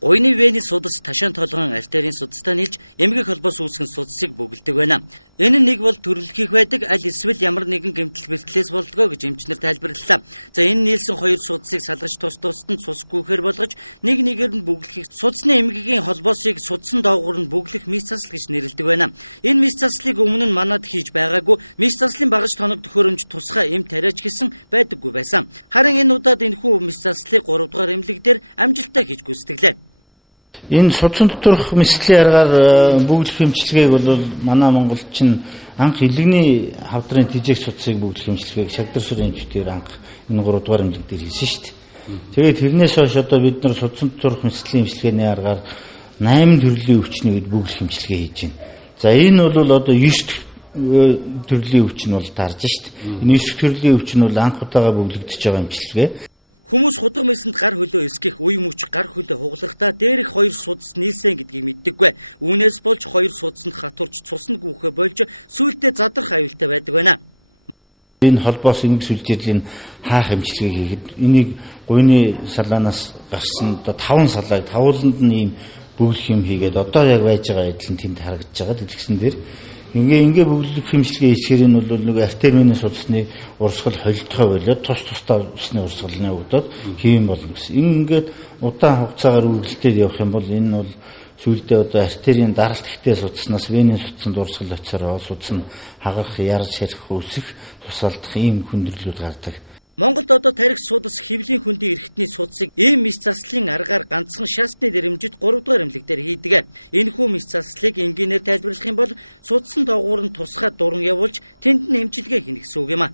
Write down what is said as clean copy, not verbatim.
Гуйны вений судас ташаан толгойн артерийн судастай нийлж эмгэг холбоос үүсгэн судасыг бөглөдөг байна. Энэ нь нэг бол төрөлхийх байдаг, аль эсвэл ямар нэгэн гэмтэл бэртлээс болдгоо гэж эмчнэр тайлбарлалаа. За энэ нийлсэн хоёр судасыг салгаж тус тусад нь цус гүүхээр болгож нэг нэгээр нь бөглөхийг судасны эмгэгийн холбоосыг судсан доогуур нь бөглөх мис засал гэж нэрлэдэг байна. Энэ мис заслыг өмнө нь манад хийж байгаагүй, мис заслын багаж тоног төхөөрөмж тусгай эм тариач гэсэн байдаггүй байсан. Харин энэ удаад энэхүү мис заслыг 3 дугаар эмнэлэг дээр амжилттай хийж гүйцэтгэлээ. Энэ судсан доторх мэсгэлийн аргаар бөглөх эмчилгээг бол манай монголчин анх илэгний хавдрын тижээх судсыг бөглөх эмчилгээг Шагдар сүрэн эмчтэр анх энэ 3 дугаар эмнэлэг дээр хийсэн шүү дээ. Тэгээд тэрнээс хойш одоо бид нар судсан доторх мэсгэлийн эмчилгээний аргаар 8 төрлийн өвчнийг бөглөх эмчилгээ хийж байна. За энэ бол одоо 9 төрлийн өвчин бол таарж шүү дээ. Энэ 9 төрлийн өвчин бол анх удаага бөглөгдөж байгаа эмчилгээ. Хүмүүс худам мэсэнд гар хөлөө эсгэх, үе мөч гар хөлөө хугалахдаа дээрх хоёр судас нийлсэн гэдгийг мэддэггүй. Үүнээс болж хоёр судаснд хатурч цусна гүүхэ болж сүйдээ задрах аюултай байдаг байна. Энэ холбоос эмгэг сүлжээлийн хаах эмчилгээ хийхэд энийг гуйны салаанаас гарсан одоо 5 салааг тавууланд нь ийм бөглөх юм хийгээд одоо яг байж байгаа адил нь тэнд харагдаж байгаа. Тэгсэн дээр ингээ бөглөх эмчилгээ хийхээр нь бол нэг артерийн судасны урсгал холилдохой болоод тусдаа усны урсгалны өгдөөд хийм болно гэсэн. Ингээд удаан хугацаагаар үргэлжлээд явах юм бол энэ бол сүүлдээ одоо артерийн даралт ихтэй судаснаас венийн судсанд урсгал очиороо судас нь хагарах, ярж шарих, өсөх, тусаалдах ийм хүндрэлүүд гардаг. Монголд одоо тарих судас хэвлийн хөндийн эрхтний судсыг ийм мис заслын аргаар ганцхан шаасны дэрэмжит 3 дугаар эмнэлэг дээр хийдэг. Энэхүү мис заслыг энгийнээр тайлбарлах юм бол судсан доогуур нь тусгай дуран явуулж тэнд нь эмчилгээ хийнэ гэсэн үг юм а.